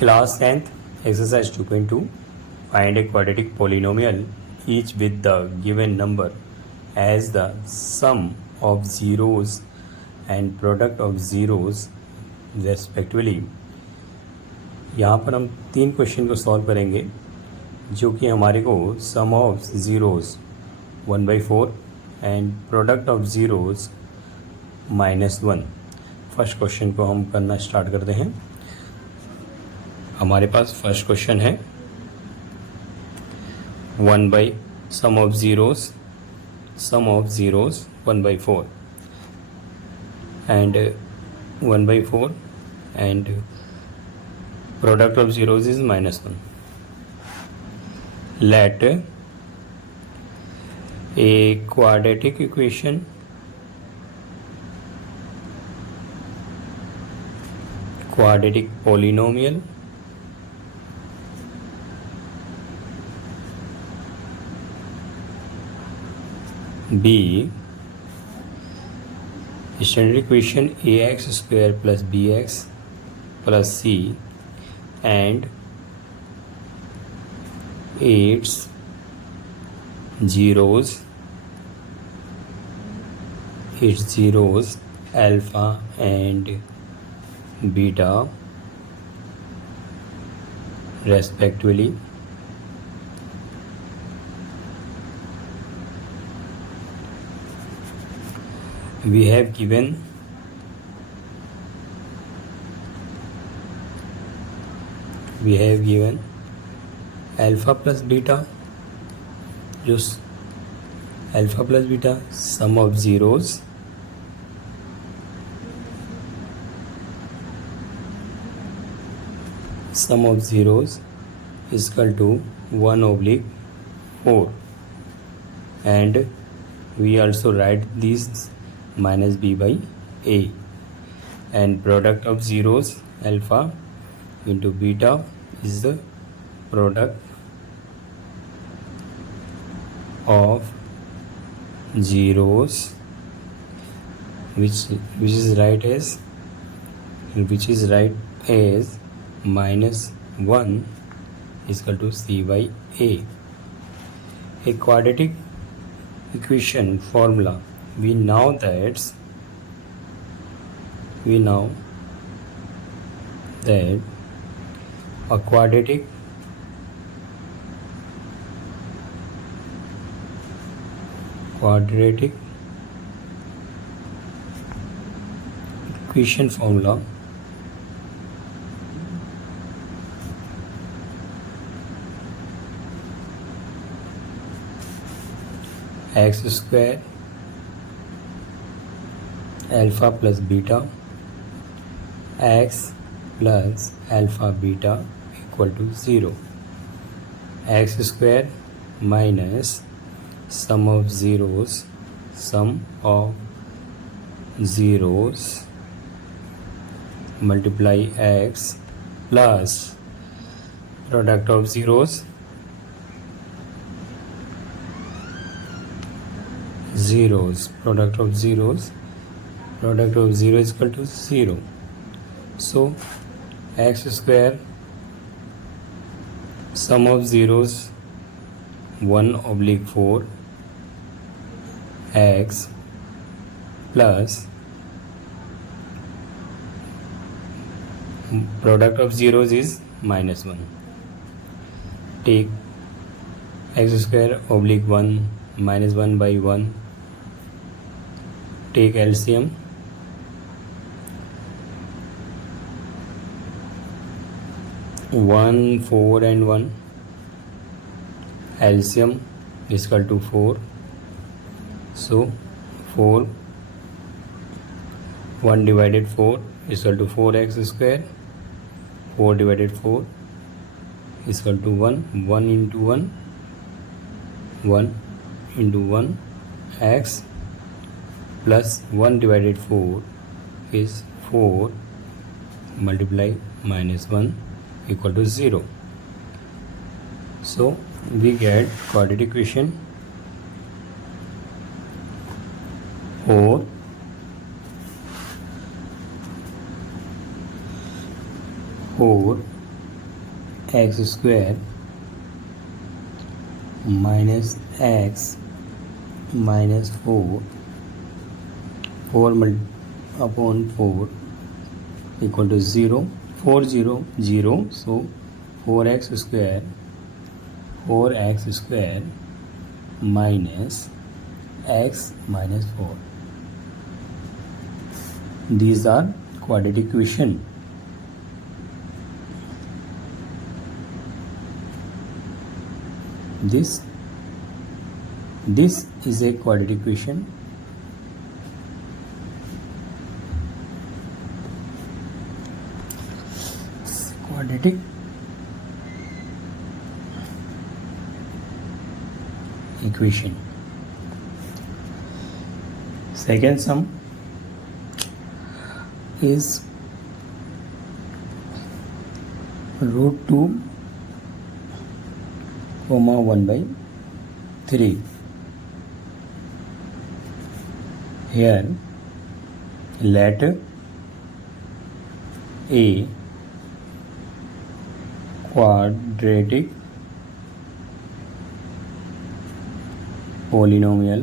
Class 10th, exercise 2.2. Find a quadratic polynomial each with the given number as the sum of zeros and product of zeros respectively. यहाँ पर हम 3 question को solve करेंगे जो कि हमारे को sum of zeros 1/4 and product of zeros -1। First question को हम करना स्टार्ट करते हैं। हमारे पास फर्स्ट क्वेश्चन है 1 sum of zeros 1/4 and 1/4 and product of zeros is -1. Let a quadratic equation quadratic polynomial be standard equation ax square plus bx plus c and its zeros alpha and beta respectively. We have given alpha plus beta, just alpha plus beta sum of zeros is equal to 1/4 and we also write this minus b by a, and product of zeros alpha into beta is the product of zeros which is right as -1 is equal to c by a. A quadratic equation formula, we know that a quadratic equation formula x square alpha plus beta x plus alpha beta equal to 0. X square minus sum of zeros multiply x plus product of zeros product of 0 is equal to 0. So x square sum of zeros 1/4 x plus product of zeros is -1. Take x square (1 -1/1). Take LCM. 1, 4 and 1. LCM is equal to 4. So 4, 1 divided 4 is equal to 4x square. 4 divided 4 is equal to 1. 1 into 1 into 1 x plus 1 divided 4 is 4 multiply -1 equal to 0. So we get quadratic equation 4 4 x square minus x minus 4 upon 4 equal to 0 4 0 0 so 4x square minus x minus 4. These are quadratic equation. This is a quadratic equation. Quadratic equation. Second sum is root 2 comma 1 by 3. Here let a quadratic polynomial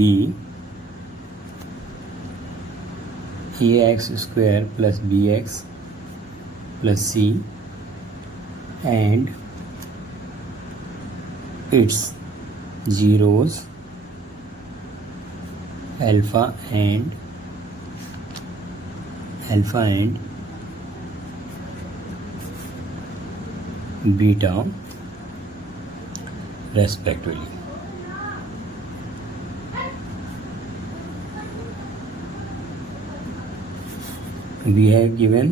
b ax square plus bx plus c and its zeros alpha and beta respectively. We have given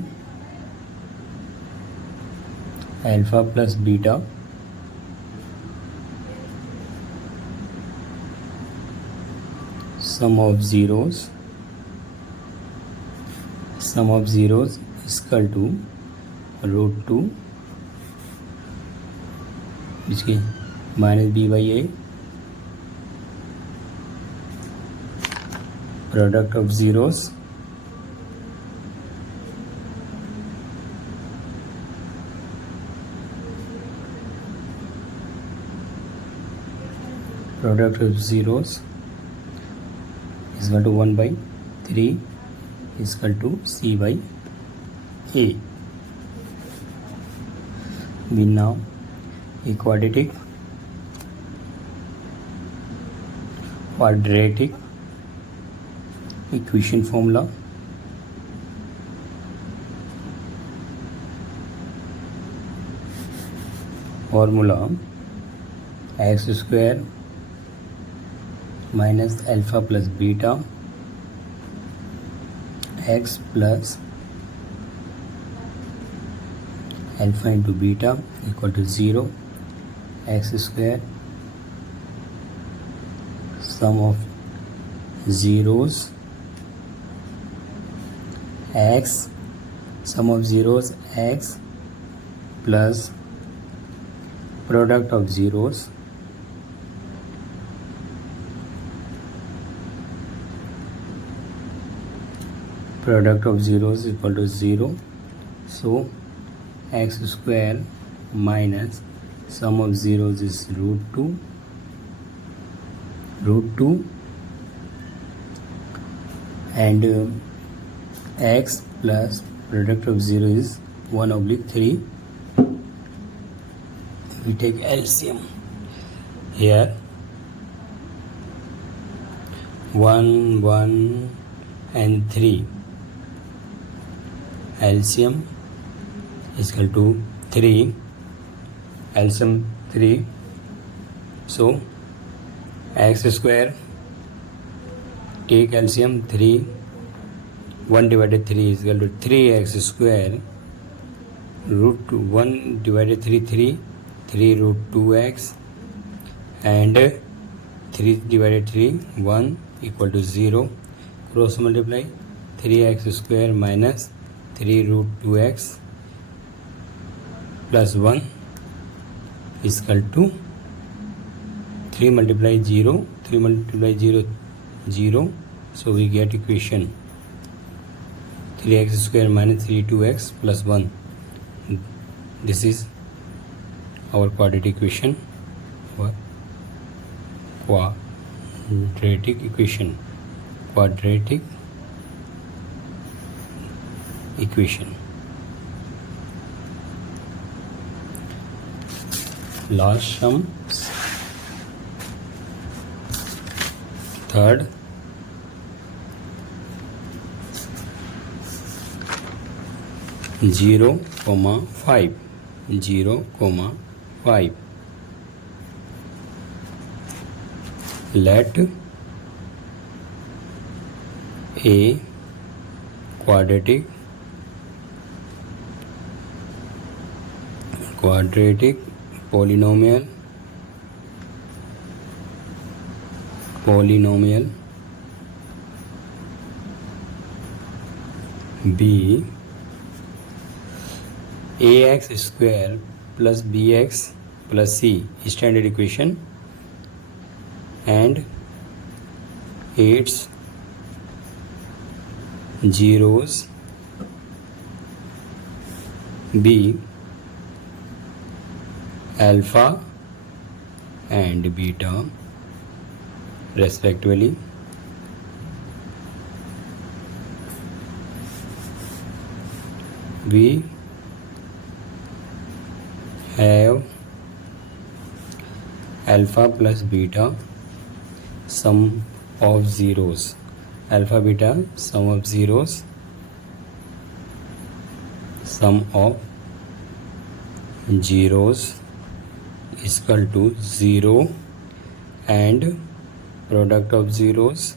alpha plus beta sum of zeros is equal to root 2 which is minus b by a product of zeros is equal to 1 by 3 is equal to c by a. We now a quadratic equation formula. X square minus alpha plus beta x plus alpha into beta equal to 0. X square sum of zeros x plus product of zeros equal to 0. So x square minus sum of zeros is root 2 and x plus product of 0 is 1/3. We take LCM here 1 and 3. LCM is equal to 3. LCM 3. So x square take LCM 3. 1 divided 3 is equal to 3x square root 1 divided 3 root 2x and 3 divided 3 1 equal to 0. Cross multiply 3x square minus 3 root 2x plus 1 is equal to 3 multiply 0 0 So we get equation 3x square minus 32x plus 1. This is our quadratic equation, our quadratic equation. Last sum, third, 0, 5. Let a quadratic polynomial be ax square plus bx plus c standard equation and its zeros be alpha and beta respectively. We have alpha plus beta sum of zeros, alpha beta sum of zeros, sum of zeros is equal to 0 and product of zeros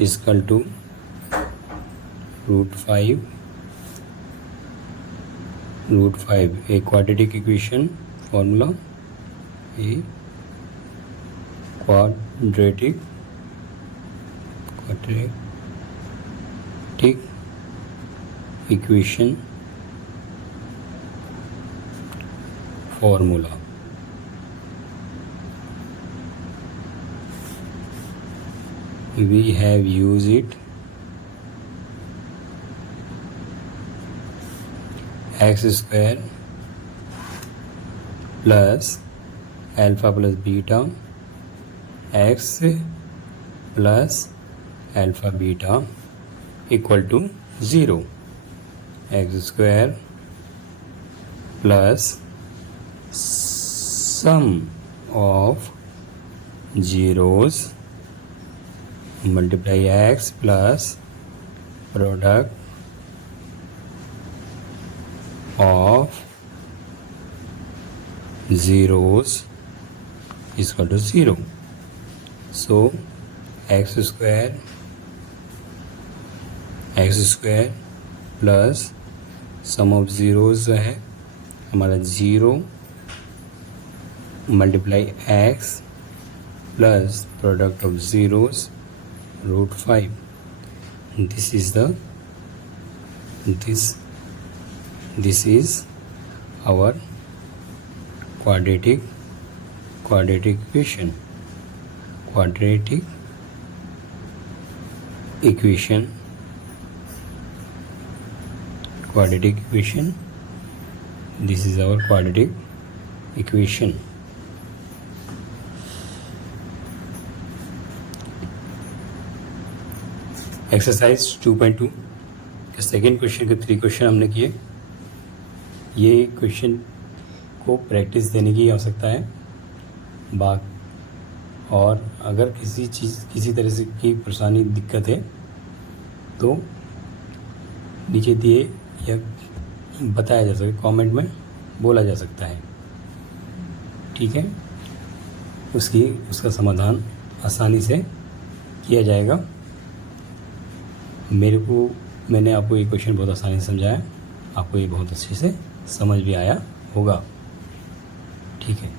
is equal to root 5. A quadratic equation formula, a quadratic equation formula. We have used it. X square plus alpha plus beta, x plus alpha beta equal to 0. X square plus sum of zeros multiply x plus product of zeros is equal to 0. So x square plus sum of zeros है हमारा 0 multiply x plus product of zeros root 5. This is our quadratic equation. This is our quadratic equation. Exercise 2.2 के second question के 3 question हमने किए. ये question को practice देने की आवश्यकता है. और अगर किसी तरह से की परेशानी दिक्कत है तो नीचे दिए या बताया जा सकता है, कमेंट में बोला जा सकता है. ठीक है, उसका समाधान आसानी से किया जाएगा. मैंने आपको ये क्वेश्चन बहुत आसानी से समझाया, आपको ये बहुत अच्छे से समझ भी आया होगा. ठीक है.